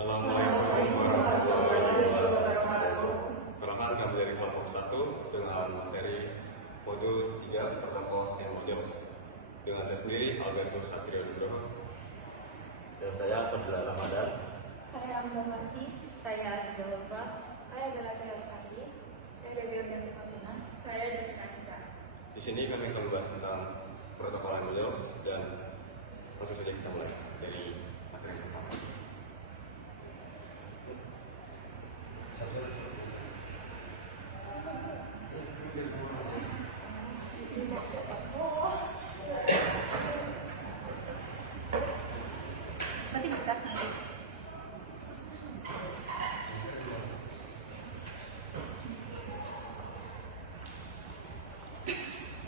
Assalamualaikum warahmatullahi wabarakatuh. Perkenalkan kami dari kelompok 1 dengan materi modul 3 protokol STEM Modules. Dengan saya sendiri, Alberto Satrio Nugroho. Dan saya Fadila Ramadan. Saya Amda Marti. Saya Aziza Lutfa. Saya Galata Elsari. Saya Dewi Ardianti Fatina. Saya Devina Nisa. Di sini kami akan membahas tentang protokol Modules dan langsung saja kita mulai dari materi pertama. Nanti dekat nanti.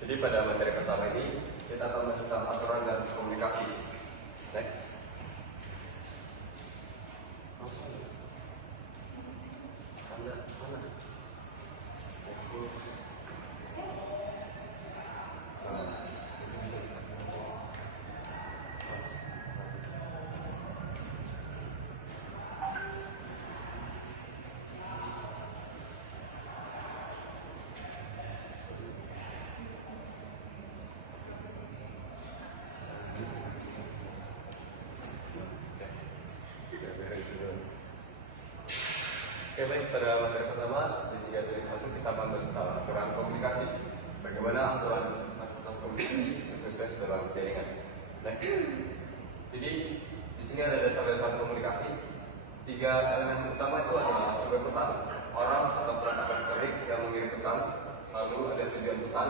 Jadi pada materi pertama ini kita akan membahas tentang aturan dan komunikasi. Next. Oke, baik, pada materi pertama di 3.1 kita akan bahas tentang aturan komunikasi. Bagaimana aturan fasilitas komunikasi sukses dalam jaringan. Next. Jadi di sini ada dasar-dasar komunikasi. 3 elemen utama itu adalah sumber pesan, orang atau perangkat elektronik yang mengirim pesan, lalu ada tujuan pesan,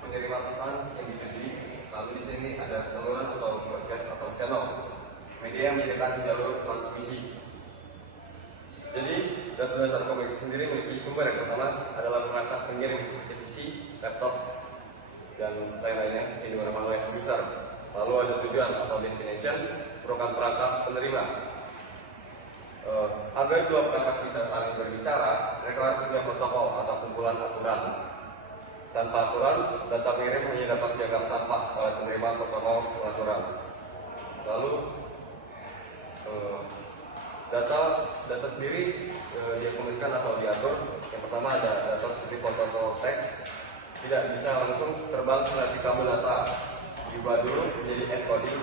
penerima pesan yang ditujui, lalu di sini ada saluran atau broadcast atau channel, media yang menyediakan jalur transmisi. Jadi, dasar-dasar komunikasi sendiri memiliki sumber. Yang pertama adalah perangkat pengirim seperti PC, laptop, dan lain-lainnya yang digunakan oleh user. Lalu ada tujuan atau destination, merupakan perangkat penerima. Agar dua perangkat bisa saling berbicara, mereka harus punya protokol atau kumpulan aturan. Tanpa aturan, data pengirim hanya dapat dianggap sampah oleh penerima protokol aturan. Lalu data sendiri diakomodasikan atau diatur. Yang pertama ada data seperti foto atau teks, tidak bisa langsung terbang melalui kabel data, diubah dulu menjadi encoding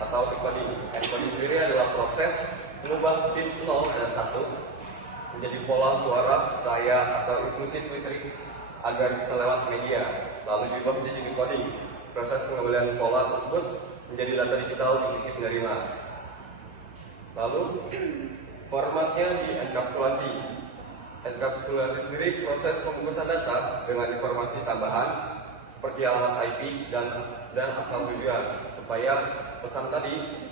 atau decoding. Encoding sendiri adalah proses mengubah bit 0 dan 1 menjadi pola suara, cahaya atau impulsif listrik agar bisa lewat media, lalu diubah menjadi decoding. Proses pengembalian pola tersebut menjadi data digital di sisi penerima. Lalu formatnya di-enkapsulasi. Enkapsulasi sendiri proses pembungkusan data dengan informasi tambahan seperti alamat IP dan asal tujuan supaya pesan tadi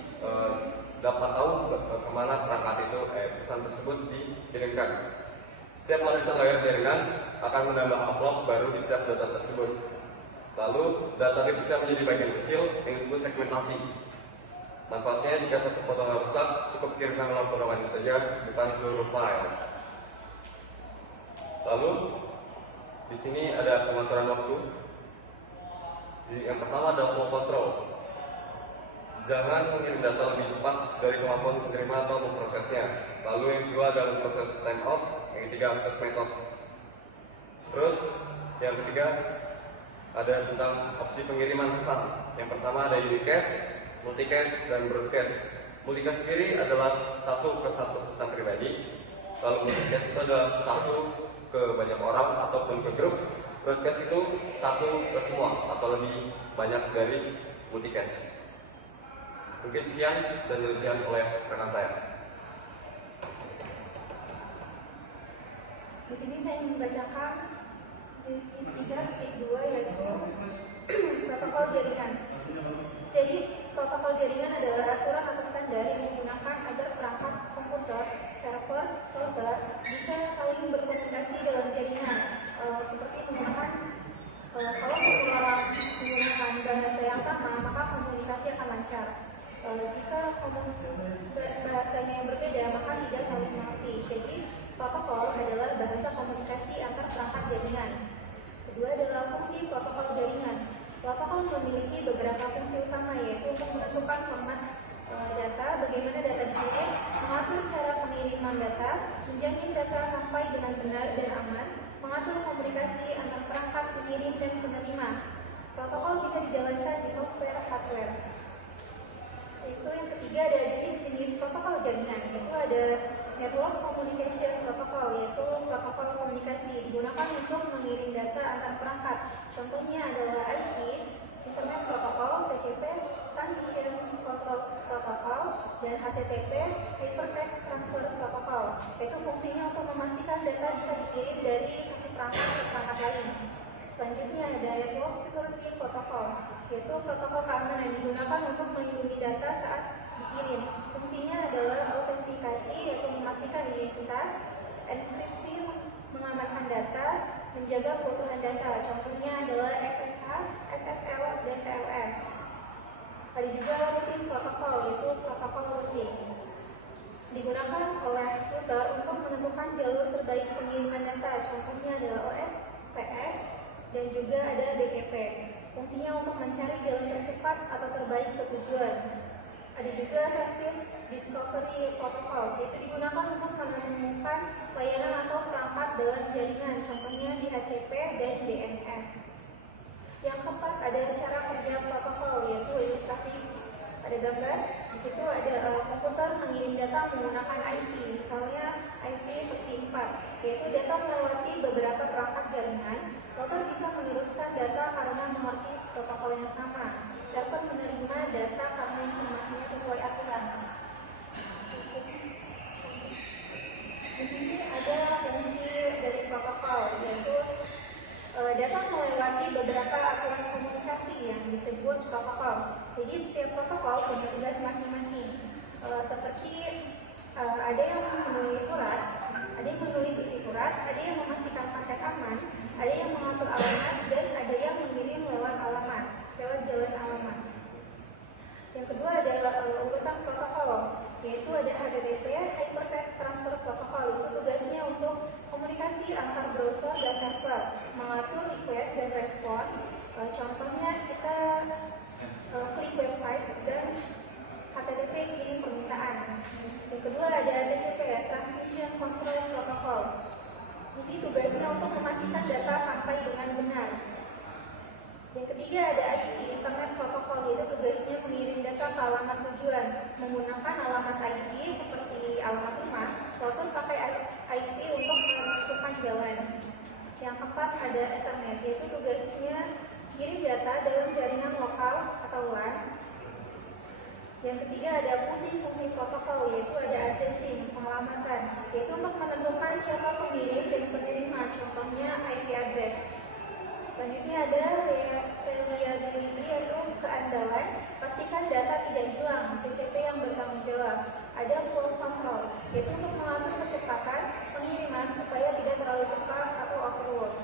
dapat tahu kemana perangkat itu pesan tersebut dikirimkan. Setiap lapisan layar jaringan akan menambah amplop baru di setiap data tersebut. Lalu data dipecah menjadi bagian kecil yang disebut segmentasi. Manfaatnya jika satu potongan rusak, cukup kirimkan dalam potongan saja, bukan seluruh file. Lalu di sini ada pengaturan waktu. Yang pertama ada flow control. Jangan mengirim data lebih cepat dari kemampuan penerima atau memprosesnya. Lalu yang kedua adalah proses timeout. Yang ketiga akses method. Terus yang ketiga ada tentang opsi pengiriman pesan. Yang pertama ada unicast, multicast, dan broadcast. Multicast sendiri adalah satu ke satu pesan pribadi. Lalu multicast itu adalah satu ke banyak orang ataupun ke grup. Broadcast itu satu ke semua atau lebih banyak dari multicast. Mungkin sekian dan dirincikan oleh rekan saya. Di sini saya ingin membacakan di 3.2 yaitu protokol jaringan. Jadi protokol jaringan adalah aturan atau standar yang digunakan agar perangkat komputer, server, router bisa saling berkomunikasi dalam jaringan. Seperti menggunakan kalau semua orang menggunakan bahasa yang sama, maka komunikasi akan lancar. Jika bahasanya yang berbeda, maka tidak saling mengerti. Jadi protokol adalah bahasa komunikasi antar perangkat jaringan. Kedua adalah fungsi protokol jaringan. Protokol memiliki beberapa fungsi utama, yaitu untuk menentukan format data, bagaimana data dikirim, mengatur menjamin data sampai dengan benar dan aman, mengatur komunikasi antar perangkat pengirim dan penerima. Protokol bisa dijalankan di software hardware. Itu yang ketiga ada jenis-jenis protokol jaringan. Itu ada network communication protocol, yaitu protokol komunikasi digunakan untuk mengirim data antar perangkat. Contohnya adalah IP, Internet Protocol, TCP, Transmission Control Protocol, dan HTTP, Hypertext Transfer Protocol. Yaitu fungsinya untuk memastikan data bisa dikirim dari satu perangkat ke perangkat lain. Selanjutnya ada Network Security Protocol, yaitu protokol keamanan yang digunakan untuk melindungi data saat dikirim. Fungsinya adalah autentikasi, yaitu memastikan identitas, enkripsi, mengamankan data, menjaga keutuhan data. Contohnya adalah SSH, SSL, dan TLS. Ada juga routing protokol, yaitu protokol routing. Digunakan oleh router untuk menentukan jalur terbaik pengiriman data. Contohnya adalah OSPF dan juga ada BGP. Fungsinya untuk mencari jalan tercepat atau terbaik ke tujuan. Ada juga Service Discovery Protocol, yaitu digunakan untuk menemukan layanan atau perangkat dalam jaringan, contohnya DHCP dan DNS. Yang keempat ada cara kerja protokol, yaitu ilustrasi pada gambar. Di situ ada komputer mengirim data menggunakan IP, misalnya IP versi 4, yaitu data melewati beberapa perangkat jaringan. Router bisa meneruskan data karena mengerti protokol yang sama. Server menerima data karena informasinya sesuai aturan. Di sini ada fungsi dari protokol, yaitu data melewati beberapa aturan komunikasi yang disebut protokol. Jadi setiap protokol punya tugas masing-masing. Seperti ada yang menulis surat, ada yang menulis isi surat, ada yang memastikan paket aman, ada yang mengatur alamat, dan ada yang mengirim lewat jalan alamat. Yang kedua adalah urutan protokol, yaitu ada HTTP, Hypertext Transfer Protocol. Itu tugasnya untuk komunikasi antar browser dan server, mengatur request dan response. Contohnya kita klik website dan HTTP kirim permintaan. Yang kedua ada TCP, Transmission Control Protocol. Jadi tugasnya untuk memastikan data sampai dengan benar. Yang ketiga ada IP, Internet Protocol, yaitu tugasnya mengirim data ke alamat tujuan. Menggunakan alamat IP seperti alamat rumah, router pakai IP untuk menentukan jalan. Yang keempat ada Ethernet, yaitu tugasnya kirim data dalam jaringan lokal atau LAN. Yang ketiga ada fungsi-fungsi protokol, yaitu ada addressing, pengelamatan, yaitu untuk menentukan siapa pengirim dan penerima, contohnya IP address. Selanjutnya ada reliability, yaitu keandalan, pastikan data tidak hilang, TCP yang bertanggung jawab. Ada flow control, yaitu untuk mengatur kecepatan pengiriman supaya tidak terlalu cepat atau overload.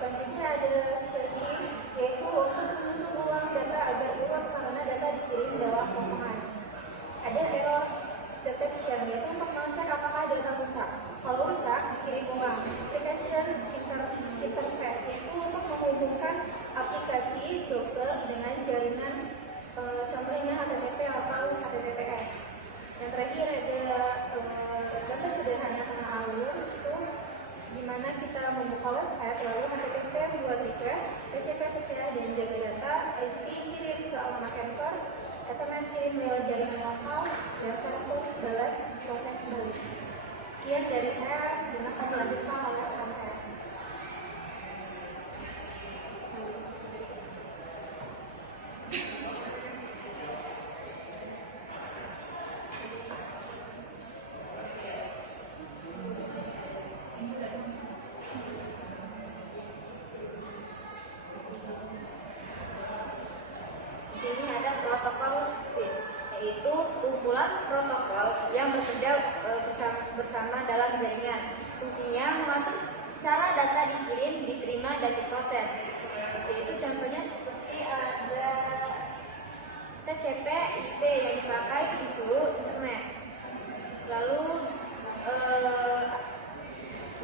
Selanjutnya ada staging, yaitu untuk menyusun ulang data agar urut karena data dikirim dalam rombongan. Ada error detection, yaitu untuk mengecek apakah data rusak. Kalau rusak, dikirim ulang. Application interface, yaitu untuk menghubungkan aplikasi browser dengan jaringan, contohnya HTTP atau HTTPS. Yang terakhir ada gambar sederhana tengah alur, itu di mana kita membuka website lalu HTTP membuat request, TCP, PCA, dan jaga data, IP kirim ke alamat server, Ethernet kirim lewat jaringan lokal, dan server balas proses balik. Sekian dari saya, dan akan dilanjutkan oleh rekan saya. Di sini ada protokol SWIFT, yaitu sekumpulan protokol yang bekerja bersama dalam jaringan. Fungsinya mengatur cara data dikirim, diterima, dan diproses. Yaitu contohnya seperti ada TCP, IP yang dipakai di seluruh internet. Lalu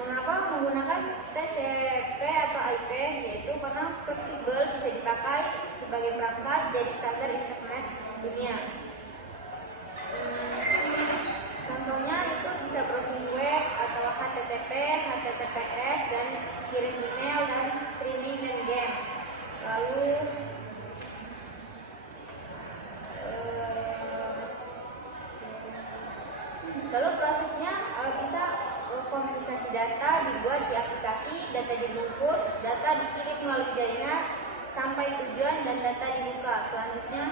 mengapa menggunakan TCP atau IP? Yaitu karena fleksibel, bisa dipakai sebagai perangkat jadi standar internet dunia. Contohnya itu bisa browsing web, data dibuat di aplikasi, data dibungkus, data dikirim melalui jaringan sampai tujuan dan data dibuka. Selanjutnya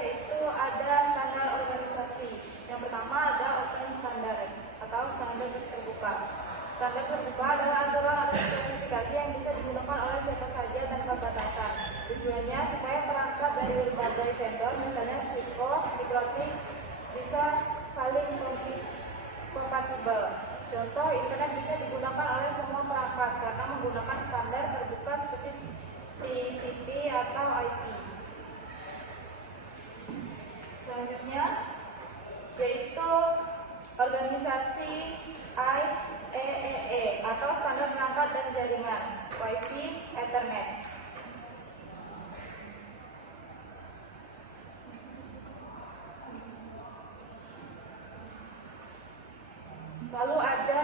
yaitu ada standar organisasi. Yang pertama ada open standard atau standar terbuka. Standar terbuka adalah aturan atau spesifikasi yang bisa digunakan oleh siapa saja tanpa batasan. Tujuannya supaya perangkat dari berbagai vendor, misalnya Cisco, Microtik, bisa saling kompatibel. Contoh, internet bisa digunakan oleh semua perangkat karena menggunakan standar terbuka seperti TCP atau IP. Selanjutnya yaitu organisasi IEEE atau standar perangkat dan jaringan Wi-Fi Ethernet. Lalu ada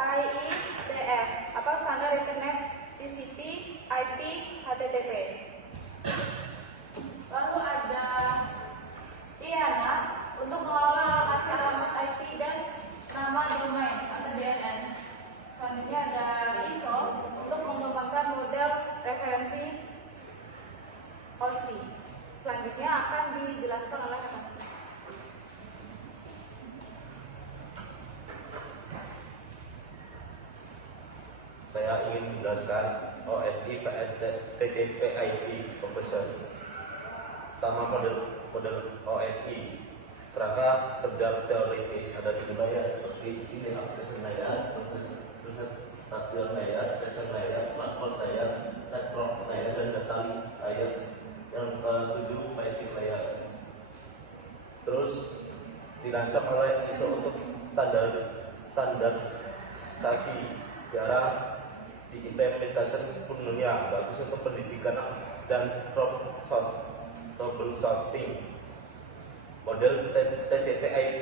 IETF atau standar Internet TCP, IP, HTTP. Lalu ada IANA untuk mengelola alokasi alamat IP dan nama domain atau DNS. Selanjutnya ada ISO untuk mengembangkan model referensi OSI. Selanjutnya akan dijelaskan oleh Mas. Saya ingin menjelaskan OSI vs TCP/IP conversion. Pertama, model OSI. Kerangka kerja teoritis ada di wilayah seperti ini: application layer, stasiun layer, session layer, transport layer, network layer, dan data layer. Yang ketujuh, basic layer. Terus dirancang oleh ISO untuk standarisasi, jarang diimplementasikan sepenuhnya, bagus untuk pendidikan dan troubleshooting. Model TCP/IP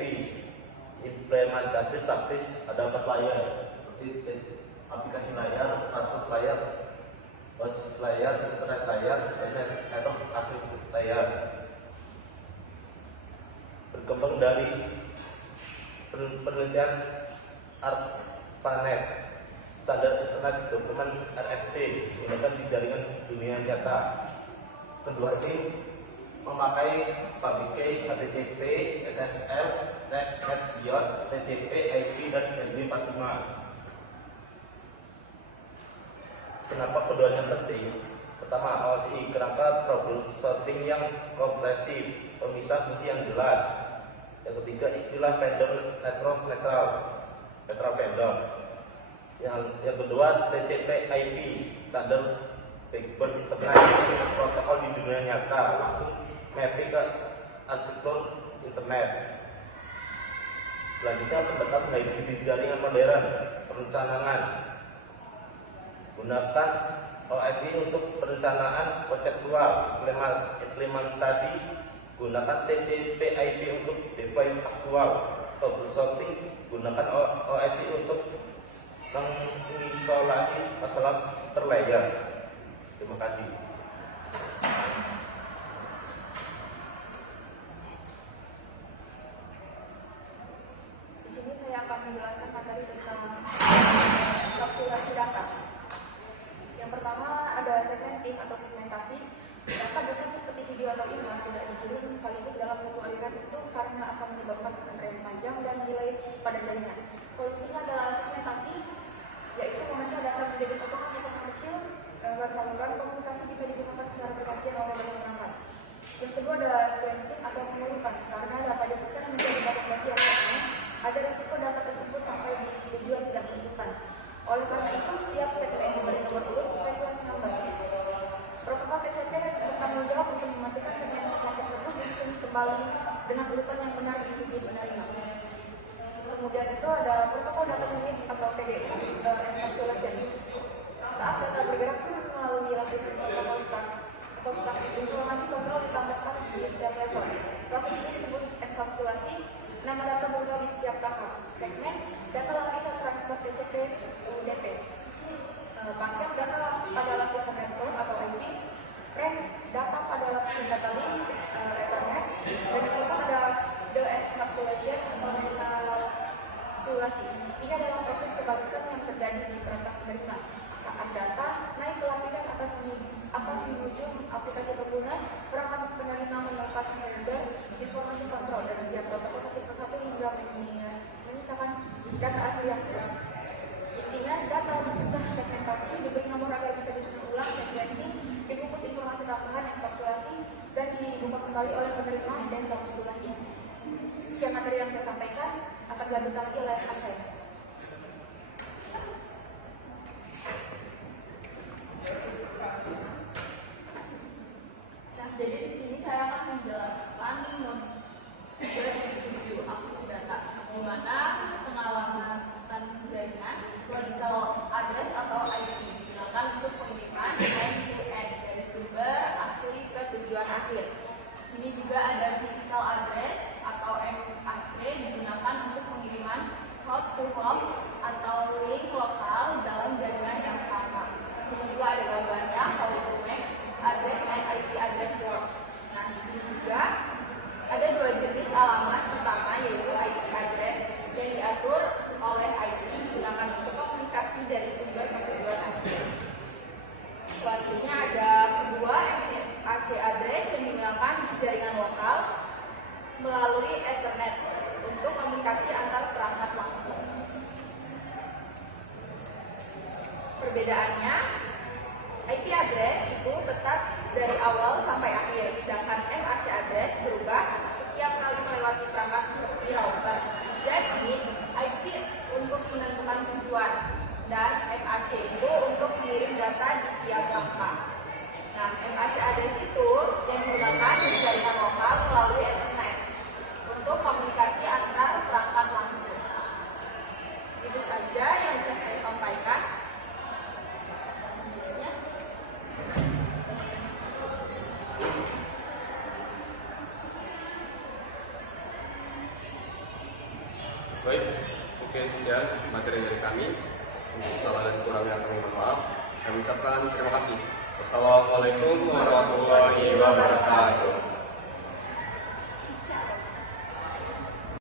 implementasi praktis ada 4 layer seperti aplikasi layar, kartu layar, host layar, internet layar, dan network asli layar. Berkembang dari penelitian ARPANET, standar internet dokumen RFC digunakan di jaringan dunia nyata. Kedua ini memakai public key, HTTP, SSL, NetBIOS, TCP, IP, dan RJ45. Kenapa keduanya penting? Pertama, OSI, kerangka troubleshooting yang kompresif, pemisah fungsi yang jelas. Yang ketiga, istilah vendor network netral vendor. Yang kedua, TCP/IP, standar backbone internet protokol di dunia nyata, langsung mapping ke arsitektur internet. Selanjutnya, pendekatan hybrid di jaringan modern, perencanaan. Gunakan OSI untuk perencanaan konseptual, implementasi. Gunakan TCP/IP untuk deploy aktual. Troubleshooting, gunakan OSI untuk mengisolasi masalah terlayer. Terima kasih. Di sini saya akan menjelaskan materi tentang enkapsulasi data. Yang pertama ada segmenting atau segmentasi. Data besar seperti video atau email tidak dikirim sekaligus dalam satu aliran itu karena akan menyebabkan antrean panjang dan delay pada jaringan. Solusinya adalah segmentasi, yaitu memecah data menjadi potongan-potongan kecil agar saluran komunikasi bisa digunakan secara bergantian oleh banyak perangkat. Yang kedua ada sequencing atau pengurutan. Karena data dipecah menjadi banyak bagian segmen, ada risiko data tersebut sampai di tujuan tidak ditentukan. Oleh karena itu, setiap segmen diberi nomor urut sequence number. Protokol TCP bertanggung jawab untuk memastikan segmen tersebut disusun kembali dengan urutan yang benar di sisi penerima. Kemudian itu ada protokol data unit atau PDU encapsulation. Saat data bergerak melalui lapis protokol stack, informasi kontrol ditambahkan di setiap level. Proses ini disebut enkapsulasi. Nama data berubah di setiap tahap. Segmen data lapisan transport TCP UDP. Paket data pada lapisan network atau IP. kapsulasi. Ini adalah proses kebalikan yang terjadi di perangkat penerima. Saat data naik ke lapisan atas menuju aplikasi pengguna, perangkat penerima melepaskan folder informasi kontrol dan setiap protokol satu persatu hingga menyisakan data asli yang kurang. Intinya, data dipecah segmentasi, diberi nomor agar bisa disusun ulang, sekuensi, dibungkus informasi tambahan enkapsulasi, dan dibuka kembali oleh penerima dan kapsulasi. Sekian materi yang saya sampaikan, akan dilanjutkan lagi oleh rekan saya. Nah, jadi di sini saya akan menjelaskan model 7 akses data, di mana pengalamatan jaringan logical address atau IP digunakan untuk pengiriman end-to-end dari sumber asli ke tujuan akhir. Di sini juga ada physical address atau MAC digunakan untuk pengiriman hop to hop atau link lokal dalam jaringan yang sama. Di sini juga ada gambarnya how to make address and IP address work. Nah, di sini juga ada dua jenis alamat. Pertama yaitu IP address yang diatur oleh IP digunakan untuk komunikasi dari sumber ke tujuan akhir. Selanjutnya ada kedua MAC address yang digunakan di jaringan lokal melalui Ethernet untuk komunikasi antar perangkat langsung. Perbedaannya, IP address itu tetap dari awal sampai akhir, sedangkan MAC address berubah setiap kali melewati perangkat seperti router. Jadi, IP untuk menentukan tujuan dan MAC itu untuk mengirim data di tiap langkah. Nah, MAC address itu yang digunakan di jaringan lokal melalui Ethernet untuk komunikasi antar perangkat langsung. Segitu saja yang bisa saya sampaikan. Baik, mungkin sekian materi dari kami. Untuk salah dan kurangnya kami mohon maaf. Kami ucapkan terima kasih. Wassalamualaikum warahmatullahi wabarakatuh.